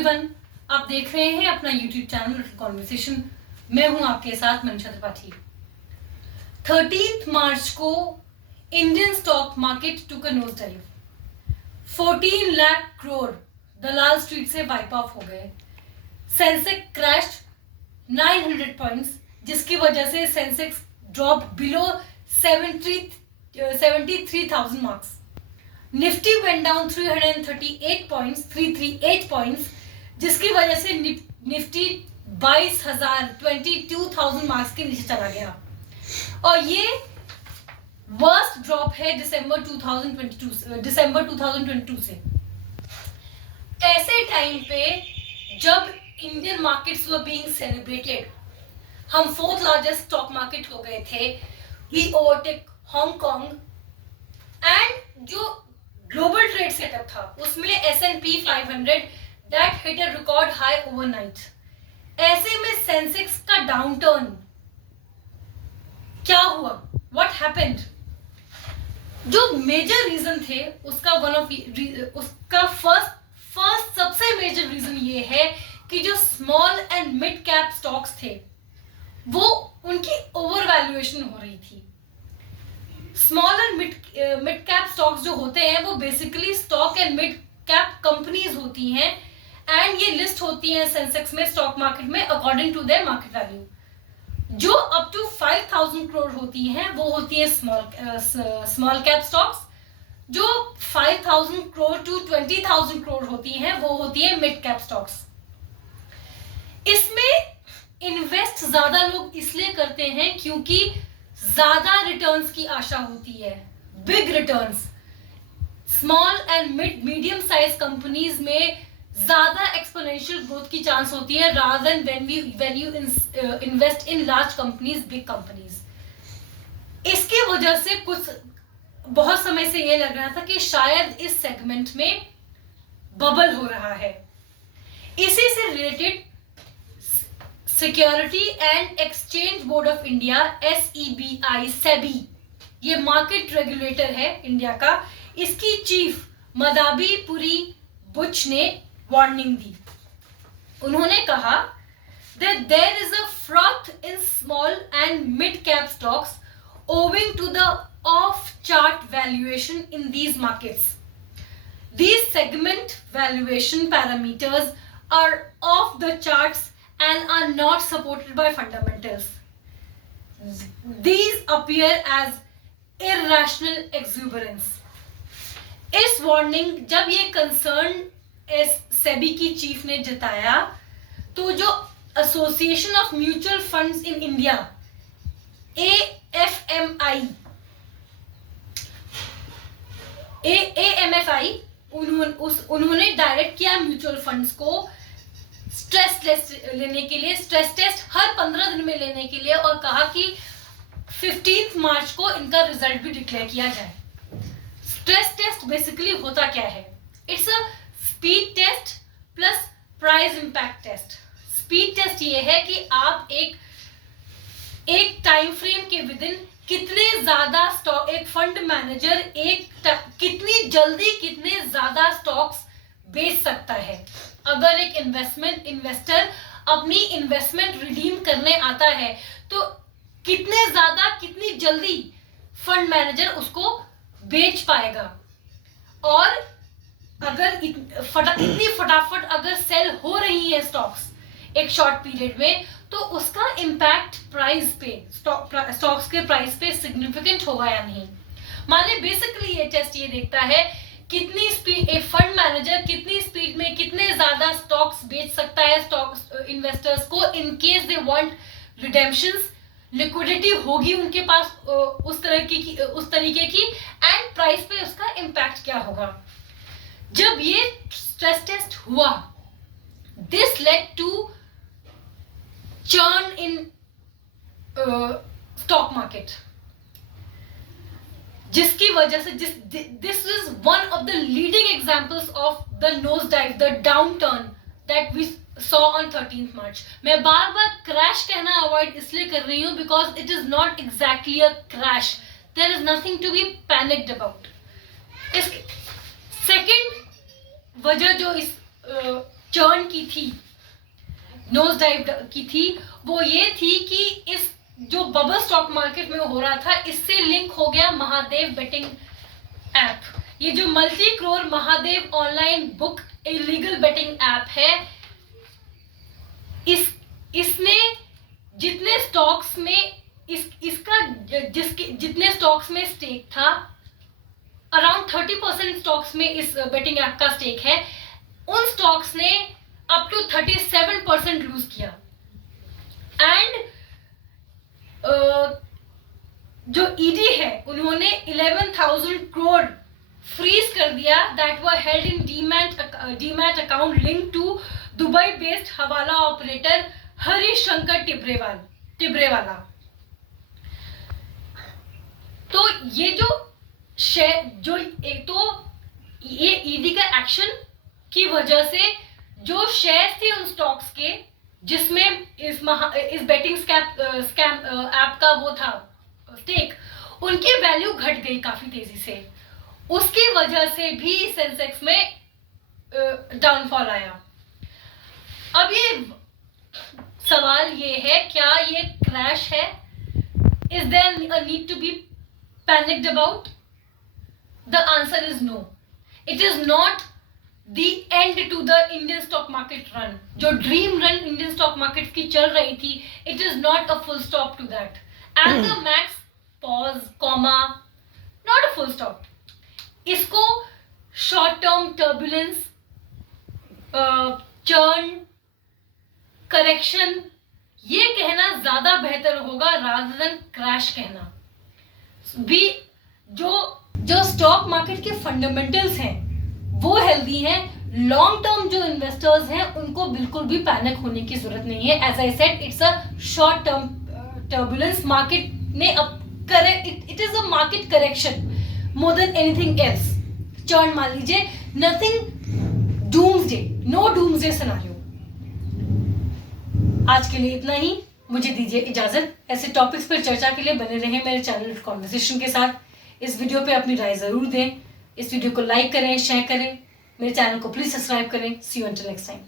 Everyone, आप देख रहे हैं अपना यूट्यूब चैनल लिटिल कॉन्वर्सेशन। मैं हूं आपके साथ मनीषा त्रिपाठी। 13 मार्च को इंडियन स्टॉक मार्केट टुक अ नोज डाइव। 14 लाख करोड़ दलाल स्ट्रीट से वाइप ऑफ हो गए। सेंसेक्स क्रैश 900 पॉइंट्स, जिसकी वजह से Sensex drop below 73,000 marks. Nifty went down 338 points, जिसकी वजह से निफ्टी 22,000 मार्क्स के नीचे चला गया। और ये वर्स्ट ड्रॉप है दिसंबर 2022 से। ऐसे टाइम पे जब Indian markets were being celebrated, हम फोर्थ लार्जेस्ट स्टॉक मार्केट हो गए थे। वी ओवरटेक हांगकांग एंड जो ग्लोबल ट्रेड सेटअप था उसमें S&P 500 that hit a record high overnight. ऐसे में सेंसेक्स का डाउनटर्न क्या हुआ, व्हाट हैपेंड? जो मेजर रीजन थे उसका फर्स्ट सबसे मेजर रीजन ये है कि जो small and mid cap stocks थे वो उनकी ओवर वैल्यूएशन हो रही थी। Small and mid cap stocks जो होते हैं वो basically stock and mid cap companies होती हैं एंड ये लिस्ट होती हैं सेंसेक्स में, स्टॉक मार्केट में, according to their market value. जो अप टू 5,000 करोड़ होती हैं वो होती है स्मॉल कैप स्टॉक्स। जो 5,000 करोड़ टू 20,000 करोड़ होती हैं वो होती है मिड कैप स्टॉक्स। इसमें इन्वेस्ट ज्यादा लोग इसलिए करते हैं क्योंकि ज्यादा रिटर्न्स की आशा होती है, big returns. Small and medium size companies में ज्यादा एक्सपोनेंशियल ग्रोथ की चांस होती है rather than when you invest in large companies, big companies. इसकी वजह से बहुत समय से ये लग रहा था कि शायद इस सेगमेंट में बबल हो रहा है। इसी से related security and exchange board of India SEBI, ये मार्केट रेगुलेटर है इंडिया का, इसकी चीफ मदाबी पुरी बुच ने वार्निंग दी। उन्होंने कहा that there is a froth in small and mid cap stocks owing to the off chart valuation in these markets. These segment valuation parameters are off the charts and are not supported by fundamentals. These appear as irrational exuberance. इस warning जब ये concern SEBI की chief ने जताया तो जो association of mutual funds in India AMFI उन्होंने direct किया म्यूचुअल फंड्स को स्ट्रेस टेस्ट लेने के लिए, स्ट्रेस टेस्ट हर 15 दिन में लेने के लिए, और कहा कि 15 मार्च को इनका रिजल्ट भी डिक्लेयर किया जाए। स्ट्रेस टेस्ट बेसिकली होता क्या है? It's a speed test plus price impact test. Speed test ये है कि आप एक टाइम फ्रेम के विदिन कितने ज्यादा स्टॉक, एक फंड मैनेजर कितनी जल्दी कितने ज्यादा स्टॉक्स बेच सकता है। अगर एक इन्वेस्टर अपनी इन्वेस्टमेंट रिडीम करने आता है तो कितनी जल्दी फंड मैनेजर उसको बेच पाएगा, और अगर इतनी फटाफट अगर सेल हो रही है स्टॉक्स एक शॉर्ट पीरियड में, तो उसका इम्पैक्ट प्राइस पे, स्टॉक्स के प्राइस पे सिग्निफिकेंट होगा या नहीं। माने बेसिकली ये टेस्ट ये देखता है कितनी स्पीड एक फंड मैनेजर कितनी स्पीड में कितने ज्यादा स्टॉक्स बेच सकता है स्टॉक्स इन्वेस्टर्स को, in case they want redemptions, liquidity होगी उनके पास उस तरीके की, एंड प्राइस पे उसका इम्पैक्ट क्या होगा। जब ये स्ट्रेस टेस्ट हुआ, this led to churn in stock market, जिसकी वजह से this is one of the leading examples of the nose dive, the downturn that we saw on 13 March. मैं बार बार क्रैश कहना अवॉइड इसलिए कर रही हूं because it is not exactly a crash, there is nothing to be panicked about. Second वजह जो इस चर्न की थी, नोज डाइव की थी, वो ये थी कि इस जो बबल स्टॉक मार्केट में हो रहा था, इससे लिंक हो गया महादेव बेटिंग ऐप। ये जो multi crore Mahadev online book illegal betting app है, इसने जितने स्टॉक्स में इसका जितने स्टॉक्स में स्टेक था, अराउंड 30% स्टॉक्स में इस बेटिंग ऐप का स्टेक है, उन स्टॉक्स ने अप टू 37% लूज किया। एंड जो ईडी है, उन्होंने 11,000 करोड़ फ्रीज कर दिया that were held in demat account link to Dubai based hawala operator Harishankar Tibrewala. तो ये ये ईडी का एक्शन की वजह से जो शेयर्स थे उन स्टॉक्स के जिसमें इस बेटिंग स्कैम ऐप का वो था स्टेक, उनकी वैल्यू घट गई काफी तेजी से। उसकी वजह से भी सेंसेक्स में डाउनफॉल आया। अब ये सवाल ये है, क्या ये क्रैश है? Is there a need to be panicked about? The answer is no, it is not the end to the Indian stock market run. जो dream run Indian stock market की चल रही थी, it is not a full stop to that. At the max, pause, comma, not a full stop. इसको short term turbulence, churn, correction, ये कहना ज्यादा बेहतर होगा rather than crash कहना। भी जो स्टॉक मार्केट के फंडामेंटल्स हैं वो हेल्दी हैं। लॉन्ग टर्म जो इन्वेस्टर्स हैं उनको बिल्कुल भी पैनिक होने की जरूरत नहीं है। As I said, it's a short term turbulence. Market ने it is a market correction more than anything else. Churn मान लीजिए, nothing doomsday, no doomsday scenario. आज के लिए इतना ही, मुझे दीजिए इजाजत। ऐसे टॉपिक्स पर चर्चा के लिए बने रहें मेरे चैनल कॉन्वर्सेशन के साथ। इस वीडियो पे अपनी राय जरूर दें, इस वीडियो को लाइक करें, शेयर करें, मेरे चैनल को प्लीज सब्सक्राइब करें। सी यू अंटिल नेक्स्ट टाइम।